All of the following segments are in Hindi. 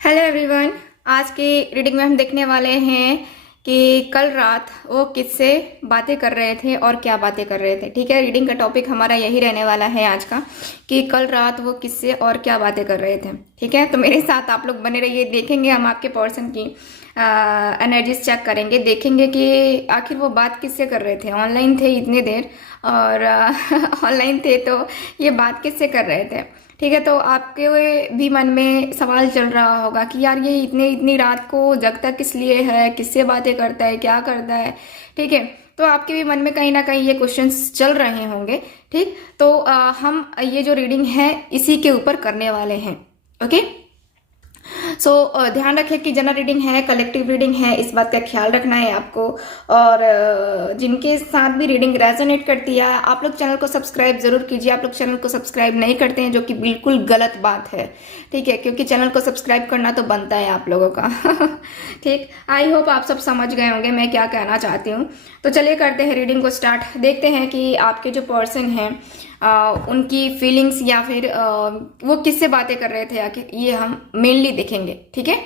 Hello everyone. आज की रीडिंग में हम देखने वाले हैं कि कल रात वो किससे बातें कर रहे थे और क्या बातें कर रहे थे। ठीक है, रीडिंग का टॉपिक हमारा यही रहने वाला है आज का कि कल रात वो किससे और क्या बातें कर रहे थे। ठीक है, तो मेरे साथ आप लोग बने रहिए। देखेंगे हम आपके पर्सन की एनर्जीज चेक करेंगे, देखेंगे कि आखिर वो बात किससे कर रहे थे। ऑनलाइन थे इतने देर और ऑनलाइन थे तो ये बात किससे कर रहे थे। ठीक है, तो आपके भी मन में सवाल चल रहा होगा कि यार ये इतनी रात को जगता किस लिए है, किससे बातें करता है, क्या करता है। ठीक है, तो आपके भी मन में कहीं ना कहीं ये क्वेश्चंस चल रहे होंगे। ठीक, तो हम ये जो रीडिंग है इसी के ऊपर करने वाले हैं। ओके, सो ध्यान रखें कि जनरल रीडिंग है, कलेक्टिव रीडिंग है, इस बात का ख्याल रखना है आपको। और जिनके साथ भी रीडिंग रेजोनेट करती है आप लोग चैनल को सब्सक्राइब जरूर कीजिए। आप लोग चैनल को सब्सक्राइब नहीं करते हैं जो कि बिल्कुल गलत बात है। ठीक है, क्योंकि चैनल को सब्सक्राइब करना तो बनता है आप लोगों का। ठीक, आई होप आप सब समझ गए होंगे मैं क्या कहना चाहती हूँ। तो चलिए करते हैं रीडिंग को स्टार्ट। देखते हैं कि आपके जो पर्सन हैं उनकी फीलिंग्स या फिर वो किससे बातें कर रहे थे आखिर, ये हम मेनली देखेंगे। ठीक है,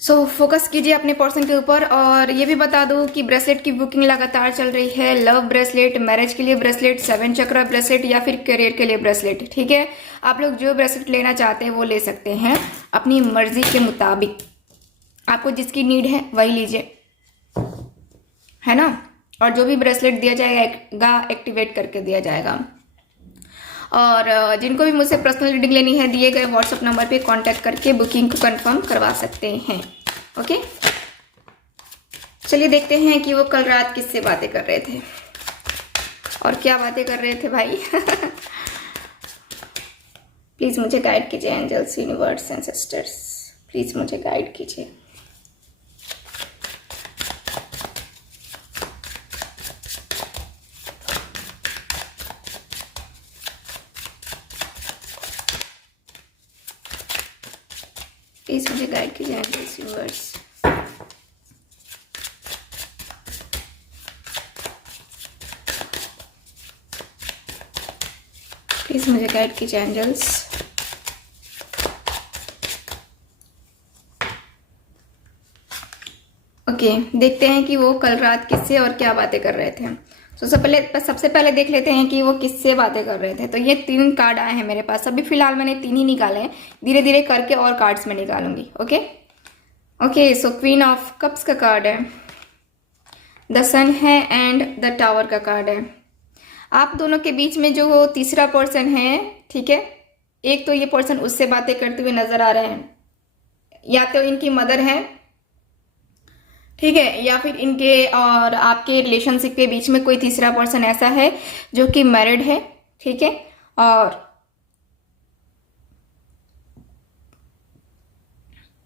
सो फोकस कीजिए अपने पर्सन के ऊपर। और ये भी बता दूं कि ब्रेसलेट की बुकिंग लगातार चल रही है। लव ब्रेसलेट, मैरिज के लिए ब्रेसलेट, 7 चक्र ब्रेसलेट या फिर करियर के लिए ब्रेसलेट। ठीक है, आप लोग जो ब्रेसलेट लेना चाहते हैं वो ले सकते हैं अपनी मर्जी के मुताबिक। आपको जिसकी नीड है वही लीजिए, है ना। और जो भी ब्रेसलेट दिया जाएगा एक्टिवेट करके दिया जाएगा। और जिनको भी मुझसे पर्सनल रीडिंग लेनी है दिए गए व्हाट्सएप नंबर पे कांटेक्ट करके बुकिंग को कंफर्म करवा सकते हैं। ओके, चलिए देखते हैं कि वो कल रात किससे बातें कर रहे थे और क्या बातें कर रहे थे भाई। प्लीज मुझे गाइड कीजिए angels, universe and sisters, please मुझे गाइड कीजिए। प्लीज मुझे गाइड कीजिए एंजल्स, यूनिवर्स। प्लीज मुझे गाइड कीजिए एंजल्स। ओके, देखते हैं कि वो कल रात किससे और क्या बातें कर रहे थे। तो सबसे पहले देख लेते हैं कि वो किससे बातें कर रहे थे। तो ये 3 कार्ड आए हैं मेरे पास। अभी फिलहाल मैंने 3 ही निकाले हैं, धीरे धीरे करके और कार्ड्स में निकालूंगी। Okay okay, so queen of cups का कार्ड है, द सन है एंड द टावर का कार्ड है। आप दोनों के बीच में जो तीसरा पर्सन है, ठीक है, एक तो ये पर्सन उससे बातें करते हुए नजर आ रहे हैं, या तो इनकी मदर है, ठीक है, या फिर इनके और आपके रिलेशनशिप के बीच में कोई तीसरा पर्सन ऐसा है जो कि मैरिड है। ठीक है, और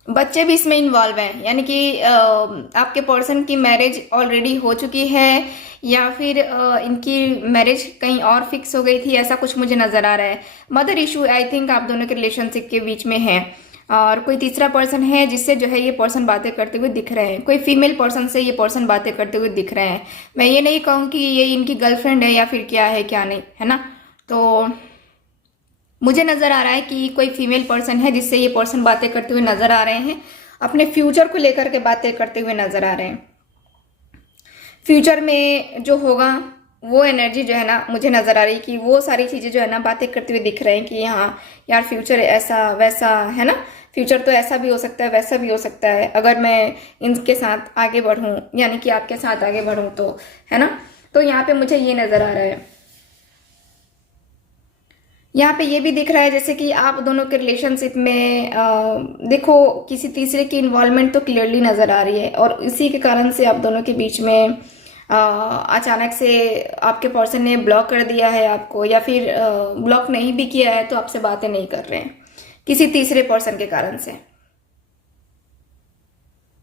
बच्चे भी इसमें इन्वॉल्व हैं, यानी कि आपके पर्सन की मैरिज ऑलरेडी हो चुकी है या फिर इनकी मैरिज कहीं और फिक्स हो गई थी, ऐसा कुछ मुझे नजर आ रहा है। मदर इशू आई थिंक आप दोनों के रिलेशनशिप के बीच में है। और कोई तीसरा पर्सन है जिससे जो है ये पर्सन बातें करते हुए दिख रहे हैं। कोई फीमेल पर्सन से ये पर्सन बातें करते हुए दिख रहे हैं। मैं ये नहीं कहूँ कि ये इनकी गर्लफ्रेंड है या फिर क्या है क्या नहीं, है ना। तो मुझे नजर आ रहा है कि कोई फीमेल पर्सन है जिससे ये पर्सन बातें करते हुए नजर आ रहे हैं, अपने फ्यूचर को लेकर के बातें करते हुए नजर आ रहे हैं। फ्यूचर में जो होगा वो एनर्जी जो है ना मुझे नजर आ रही है कि वो सारी चीजें जो है ना बातें करते हुए दिख रहे हैं कि हाँ यार फ्यूचर ऐसा वैसा है ना। फ्यूचर तो ऐसा भी हो सकता है वैसा भी हो सकता है अगर मैं इनके साथ आगे बढ़ूं, यानी कि आपके साथ आगे बढ़ूं तो, है ना। तो यहाँ पे मुझे ये नजर आ रहा है। यहाँ पे ये भी दिख रहा है जैसे कि आप दोनों के रिलेशनशिप में देखो किसी तीसरे की इन्वॉल्वमेंट तो क्लियरली नजर आ रही है। और इसी के कारण से आप दोनों के बीच में अचानक से आपके पर्सन ने ब्लॉक कर दिया है आपको, या फिर ब्लॉक नहीं भी किया है तो आपसे बातें नहीं कर रहे हैं किसी तीसरे पर्सन के कारण से।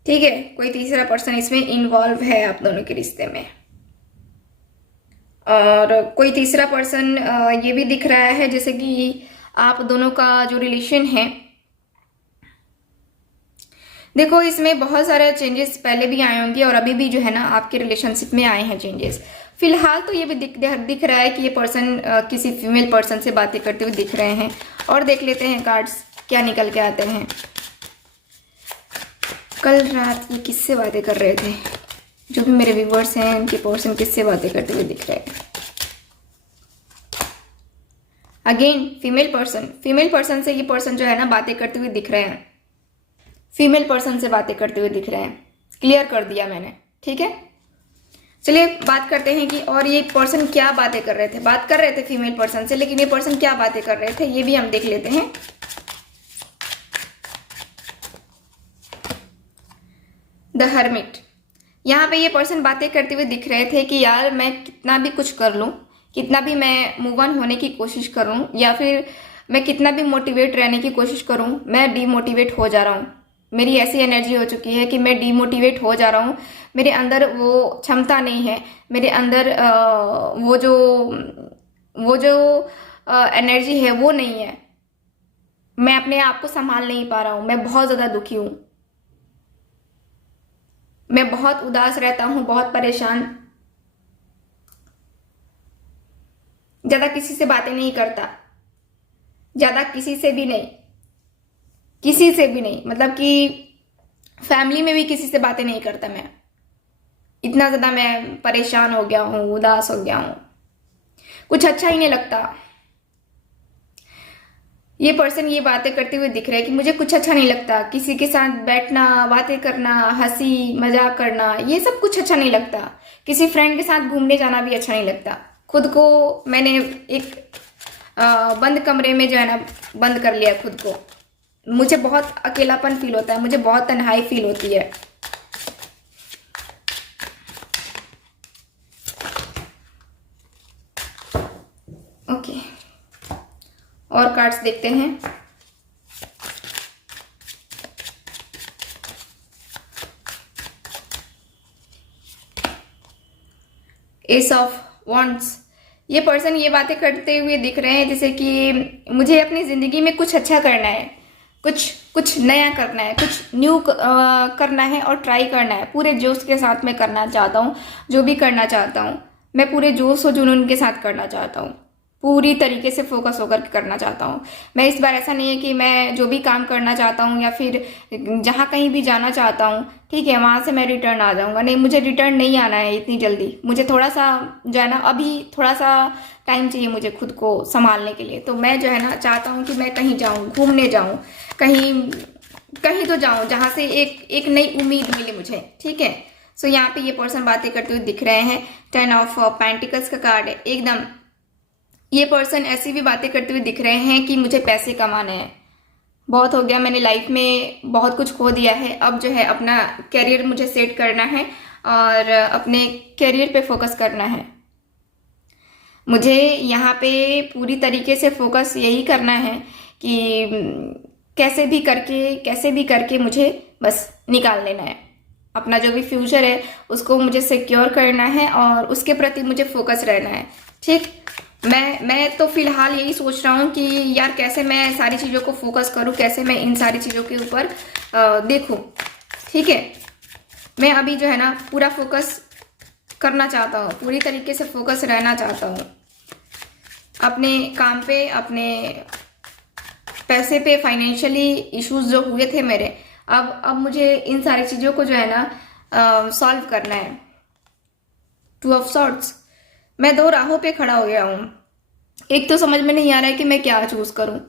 ठीक है, कोई तीसरा पर्सन इसमें इन्वॉल्व है आप दोनों के रिश्ते में। और कोई तीसरा पर्सन ये भी दिख रहा है जैसे कि आप दोनों का जो रिलेशन है, देखो इसमें बहुत सारे चेंजेस पहले भी आए होंगे और अभी भी जो है ना आपके रिलेशनशिप में आए हैं चेंजेस। फिलहाल तो ये भी दिख रहा है कि ये पर्सन किसी फीमेल पर्सन से बातें करते हुए दिख रहे हैं। और देख लेते हैं कार्ड्स क्या निकल के आते हैं। कल रात ये किससे बातें कर रहे थे? जो भी मेरे व्यूवर्स हैं उनके पर्सन किससे बातें करते हुए दिख रहे हैं? अगेन फीमेल पर्सन से ये पर्सन जो है ना बातें करते हुए दिख रहे हैं। फीमेल पर्सन से बातें करते हुए दिख रहे हैं। क्लियर कर दिया मैंने, ठीक है। चलिए बात करते हैं कि और ये पर्सन क्या बातें कर रहे थे। बात कर रहे थे फीमेल पर्सन से, लेकिन ये पर्सन क्या बातें कर रहे थे ये भी हम देख लेते हैं। द हर्मिट, यहाँ पे ये पर्सन बातें करते हुए दिख रहे थे कि यार मैं कितना भी कुछ कर लूँ, कितना भी मैं मूव ऑन होने की कोशिश करूँ, या फिर मैं कितना भी मोटिवेट रहने की कोशिश करूँ, मैं डीमोटिवेट हो जा रहा हूँ। मेरी ऐसी एनर्जी हो चुकी है कि मैं डीमोटिवेट हो जा रहा हूँ। मेरे अंदर वो क्षमता नहीं है, मेरे अंदर वो जो एनर्जी है वो नहीं है। मैं अपने आप को संभाल नहीं पा रहा हूँ। मैं बहुत ज़्यादा दुखी हूँ, मैं बहुत उदास रहता हूँ, बहुत परेशान। ज़्यादा किसी से बातें नहीं करता, ज़्यादा किसी से भी नहीं, मतलब कि फैमिली में भी किसी से बातें नहीं करता। मैं इतना ज़्यादा मैं परेशान हो गया हूँ, उदास हो गया हूँ, कुछ अच्छा ही नहीं लगता। ये पर्सन ये बातें करते हुए दिख रहे हैं कि मुझे कुछ अच्छा नहीं लगता। किसी के साथ बैठना, बातें करना, हंसी मजाक करना, ये सब कुछ अच्छा नहीं लगता। किसी फ्रेंड के साथ घूमने जाना भी अच्छा नहीं लगता। खुद को मैंने एक बंद कमरे में जो है ना बंद कर लिया खुद को। मुझे बहुत अकेलापन फील होता है, मुझे बहुत तन्हाई फील होती है। ओके, और कार्ड्स देखते हैं। एस ऑफ वॉन्ड्स, ये पर्सन ये बातें करते हुए दिख रहे हैं जैसे कि मुझे अपनी ज़िंदगी में कुछ अच्छा करना है, कुछ नया करना है, कुछ न्यू करना है और ट्राई करना है। पूरे जोश के साथ मैं करना चाहता हूँ। जो भी करना चाहता हूँ मैं पूरे जोश और जुनून के साथ करना चाहता हूँ, पूरी तरीके से फोकस होकर करना चाहता हूँ। मैं इस बार ऐसा नहीं है कि मैं जो भी काम करना चाहता हूँ या फिर जहाँ कहीं भी जाना चाहता हूँ, ठीक है, वहाँ से मैं रिटर्न आ जाऊँगा। नहीं, मुझे रिटर्न नहीं आना है इतनी जल्दी। मुझे थोड़ा सा जो है ना अभी थोड़ा सा टाइम चाहिए मुझे खुद को संभालने के लिए। तो मैं जो है ना चाहता हूँ कि मैं कहीं जाऊँ, घूमने जाऊँ, कहीं तो जाऊँ जहाँ से एक नई उम्मीद मिले मुझे, ठीक है। सो यहाँ पे ये पर्सन बातें करते हुए दिख रहे हैं। 10 ऑफ पेंटिकल्स का कार्ड है एकदम। ये पर्सन ऐसी भी बातें करते हुए दिख रहे हैं कि मुझे पैसे कमाने हैं, बहुत हो गया, मैंने लाइफ में बहुत कुछ खो दिया है, अब जो है अपना करियर मुझे सेट करना है और अपने करियर पे फोकस करना है। मुझे यहाँ पे पूरी तरीके से फोकस यही करना है कि कैसे भी करके मुझे बस निकाल लेना है। अपना जो भी फ्यूचर है उसको मुझे सिक्योर करना है और उसके प्रति मुझे फोकस रहना है, ठीक। मैं तो फिलहाल यही सोच रहा हूँ कि यार कैसे मैं सारी चीज़ों को फोकस करूँ, कैसे मैं इन सारी चीज़ों के ऊपर देखूँ, ठीक है। मैं अभी जो है ना पूरा फोकस करना चाहता हूँ, पूरी तरीके से फोकस रहना चाहता हूँ अपने काम पे, अपने पैसे पे। फाइनेंशियली इश्यूज जो हुए थे मेरे, अब मुझे इन सारी चीज़ों को जो है ना सॉल्व करना है। 2 ऑफ सॉर्ट्स, मैं 2 राहों पे खड़ा हो गया हूँ। एक तो समझ में नहीं आ रहा है कि मैं क्या चूज करूँ।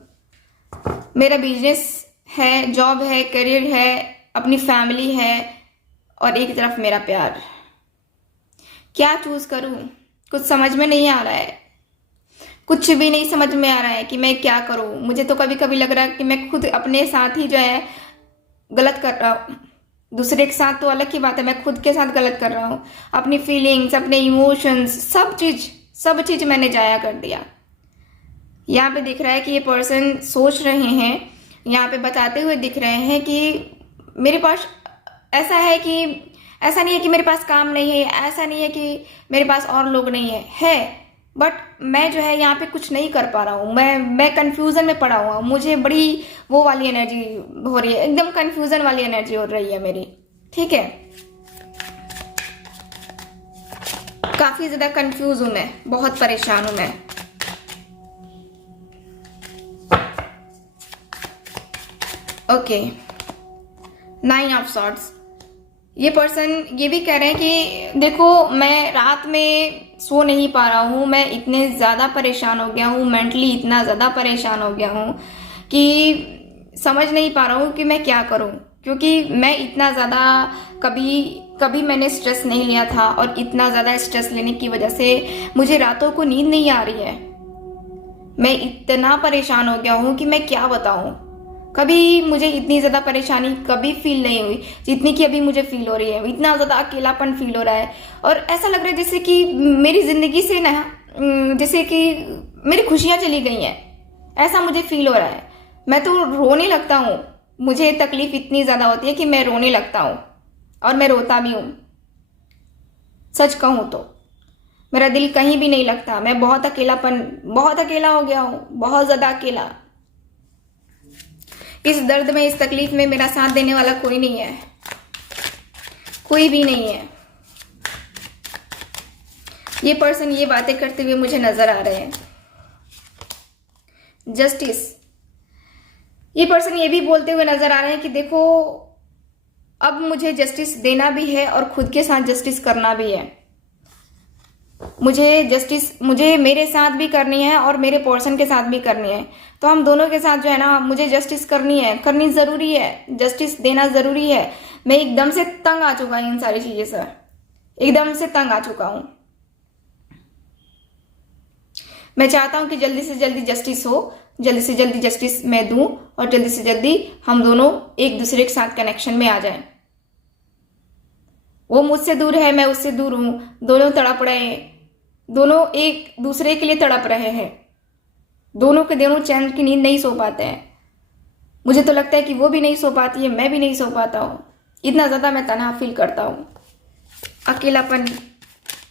मेरा बिजनेस है, जॉब है, करियर है, अपनी फैमिली है, और एक तरफ मेरा प्यार। क्या चूज करूँ, कुछ समझ में नहीं आ रहा है। कुछ भी नहीं समझ में आ रहा है कि मैं क्या करूँ। मुझे तो कभी कभी लग रहा है कि मैं खुद अपने साथ ही जो है गलत कर रहा हूँ। दूसरे के साथ तो अलग की बात है, मैं खुद के साथ गलत कर रहा हूँ। अपनी फीलिंग्स, अपने इमोशंस, सब चीज मैंने जाया कर दिया। यहाँ पे दिख रहा है कि ये पर्सन सोच रहे हैं, यहाँ पे बताते हुए दिख रहे हैं कि मेरे पास ऐसा नहीं है कि मेरे पास काम नहीं है, ऐसा नहीं है कि मेरे पास और लोग नहीं है, बट मैं जो है यहाँ पे कुछ नहीं कर पा रहा हूँ। मैं कंफ्यूजन में पड़ा हुआ हूँ। मुझे बड़ी वो वाली एनर्जी हो रही है, एकदम कंफ्यूजन वाली एनर्जी हो रही है मेरी, ठीक है। काफी ज्यादा कंफ्यूज हूं मैं, बहुत परेशान हूं मैं। Okay, nine of swords. ये पर्सन ये भी कह रहे हैं कि देखो मैं रात में सो नहीं पा रहा हूँ, मैं इतने ज़्यादा परेशान हो गया हूँ, मेंटली इतना ज़्यादा परेशान हो गया हूँ कि समझ नहीं पा रहा हूँ कि मैं क्या करूँ, क्योंकि मैं इतना ज़्यादा कभी कभी मैंने स्ट्रेस नहीं लिया था और इतना ज़्यादा स्ट्रेस लेने की वजह से मुझे रातों को नींद नहीं आ रही है। मैं इतना परेशान हो गया हूँ कि मैं क्या बताऊँ। कभी मुझे इतनी ज़्यादा परेशानी कभी फील नहीं हुई जितनी कि अभी मुझे फील हो रही है। इतना ज़्यादा अकेलापन फील हो रहा है और ऐसा लग रहा है जैसे कि मेरी ज़िंदगी से ना जैसे कि मेरी खुशियाँ चली गई हैं, ऐसा मुझे फील हो रहा है। मैं तो रोने लगता हूँ, मुझे तकलीफ इतनी ज़्यादा होती है कि मैं रोने लगता हूँ और मैं रोता भी हूँ। सच कहूँ तो मेरा दिल कहीं भी नहीं लगता। मैं बहुत अकेला हो गया हूँ, बहुत ज़्यादा अकेला। इस दर्द में, इस तकलीफ में मेरा साथ देने वाला कोई नहीं है, कोई भी नहीं है। ये पर्सन ये बातें करते हुए मुझे नजर आ रहे हैं। जस्टिस। ये पर्सन ये भी बोलते हुए नजर आ रहे हैं कि देखो अब मुझे जस्टिस देना भी है और खुद के साथ जस्टिस करना भी है। मुझे मेरे साथ भी करनी है और मेरे पर्सन के साथ भी करनी है। तो हम दोनों के साथ जो है ना, मुझे जस्टिस करनी है, करनी जरूरी है, जस्टिस देना जरूरी है। मैं एकदम से तंग आ चुका हूं इन सारी चीजें से, एकदम से तंग आ चुका हूं। मैं चाहता हूं कि जल्दी से जल्दी जस्टिस हो, जल्दी से जल्दी जस्टिस मैं दूं और जल्दी से जल्दी हम दोनों एक दूसरे के साथ कनेक्शन में आ जाएं। वो मुझसे दूर है, मैं उससे दूर हूं, दोनों तड़प रहे हैं, दोनों एक दूसरे के लिए तड़प रहे हैं, दोनों के दोनों चैन की नींद नहीं सो पाते हैं। मुझे तो लगता है कि वो भी नहीं सो पाती है, मैं भी नहीं सो पाता हूँ। इतना ज़्यादा मैं तन्हा फील करता हूँ। अकेलापन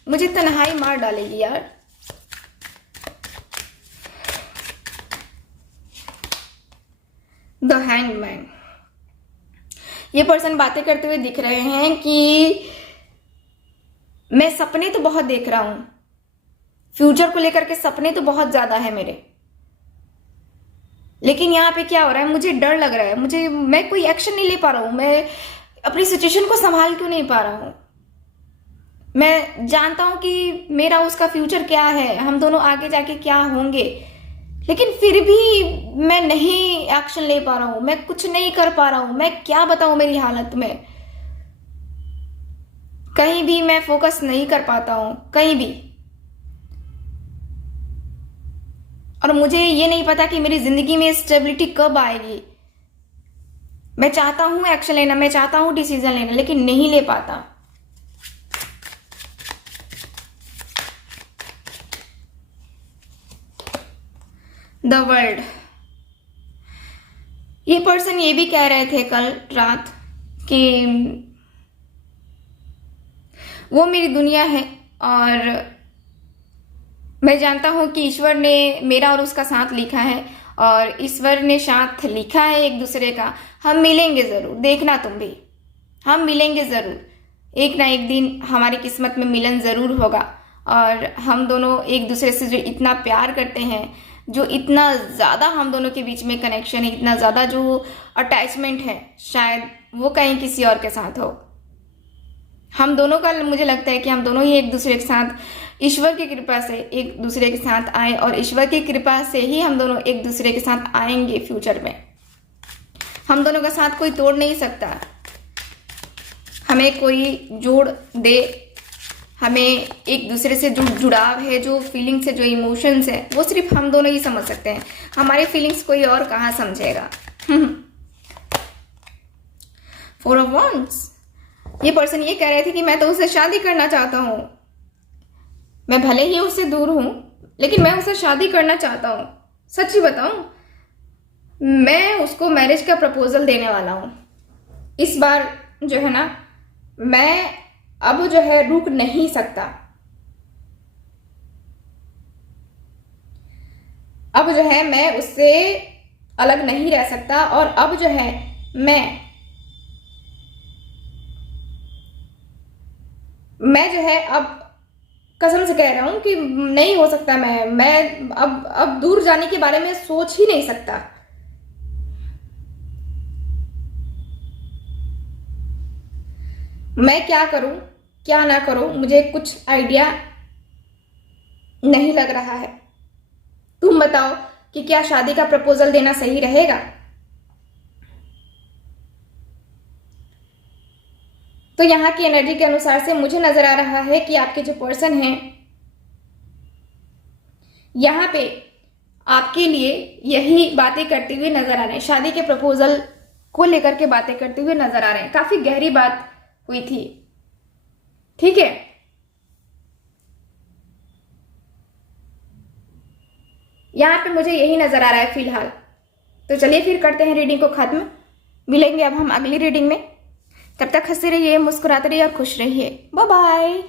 मुझे तन्हाई मार डालेगी यार। The hangman. ये पर्सन बातें करते हुए दिख रहे हैं कि मैं सपने तो बहुत देख रहा हूं, फ्यूचर को लेकर के सपने तो बहुत ज्यादा है मेरे, लेकिन यहाँ पे क्या हो रहा है, मुझे डर लग रहा है। मैं कोई एक्शन नहीं ले पा रहा हूं, मैं अपनी सिचुएशन को संभाल क्यों नहीं पा रहा हूं। मैं जानता हूं कि मेरा उसका फ्यूचर क्या है, हम दोनों आगे जाके क्या होंगे, लेकिन फिर भी मैं नहीं एक्शन ले पा रहा हूं, मैं कुछ नहीं कर पा रहा हूं। मैं क्या बताऊं मेरी हालत में, कहीं भी मैं फोकस नहीं कर पाता हूं, कहीं भी। और मुझे ये नहीं पता कि मेरी जिंदगी में स्टेबिलिटी कब आएगी। मैं चाहता हूं एक्शन लेना, मैं चाहता हूं डिसीजन लेना, लेकिन नहीं ले पाता। The world. ये पर्सन ये भी कह रहे थे कल रात कि वो मेरी दुनिया है और मैं जानता हूं कि ईश्वर ने मेरा और उसका साथ लिखा है और ईश्वर ने साथ लिखा है एक दूसरे का। हम मिलेंगे जरूर, देखना तुम भी, हम मिलेंगे जरूर। एक ना एक दिन हमारी किस्मत में मिलन जरूर होगा और हम दोनों एक दूसरे से जो इतना प्यार करते हैं, जो इतना ज़्यादा हम दोनों के बीच में कनेक्शन है, इतना ज़्यादा जो अटैचमेंट है, शायद वो कहीं किसी और के साथ हो। हम दोनों का, मुझे लगता है कि हम दोनों ही एक दूसरे के साथ ईश्वर की कृपा से एक दूसरे के साथ आए और ईश्वर की कृपा से ही हम दोनों एक दूसरे के साथ आएंगे फ्यूचर में। हम दोनों का साथ कोई तोड़ नहीं सकता, हमें कोई जोड़ दे, हमें एक दूसरे से जो जुड़ाव है, जो फीलिंग्स है, जो इमोशंस है, वो सिर्फ हम दोनों ही समझ सकते हैं। हमारे फीलिंग्स कोई और कहाँ समझेगा। Four of wands. ये पर्सन ये कह रहे थे कि मैं तो उससे शादी करना चाहता हूँ, मैं भले ही उससे दूर हूँ लेकिन मैं उससे शादी करना चाहता हूँ। सच्ची बताऊँ, मैं उसको मैरिज का प्रपोजल देने वाला हूँ इस बार। जो है ना, मैं अब जो है रुक नहीं सकता। अब जो है मैं उससे अलग नहीं रह सकता और अब जो है मैं जो है अब कसम से कह रहा हूं कि नहीं हो सकता। मैं अब दूर जाने के बारे में सोच ही नहीं सकता। मैं क्या करूं क्या ना करूं, मुझे कुछ आइडिया नहीं लग रहा है। तुम बताओ कि क्या शादी का प्रपोजल देना सही रहेगा? तो यहाँ की एनर्जी के अनुसार से मुझे नजर आ रहा है कि आपके जो पर्सन हैं यहाँ पे आपके लिए यही बातें करते हुए नजर आ रहे हैं, शादी के प्रपोजल को लेकर के बातें करते हुए नजर आ रहे हैं। काफी गहरी बात हुई थी, ठीक है। यहाँ पे मुझे यही नजर आ रहा है फिलहाल। तो चलिए फिर करते हैं रीडिंग को खत्म। मिलेंगे अब हम अगली रीडिंग में। तब तक हंसते रहिए, मुस्कुराते रहिए और खुश रहिए। Bye bye.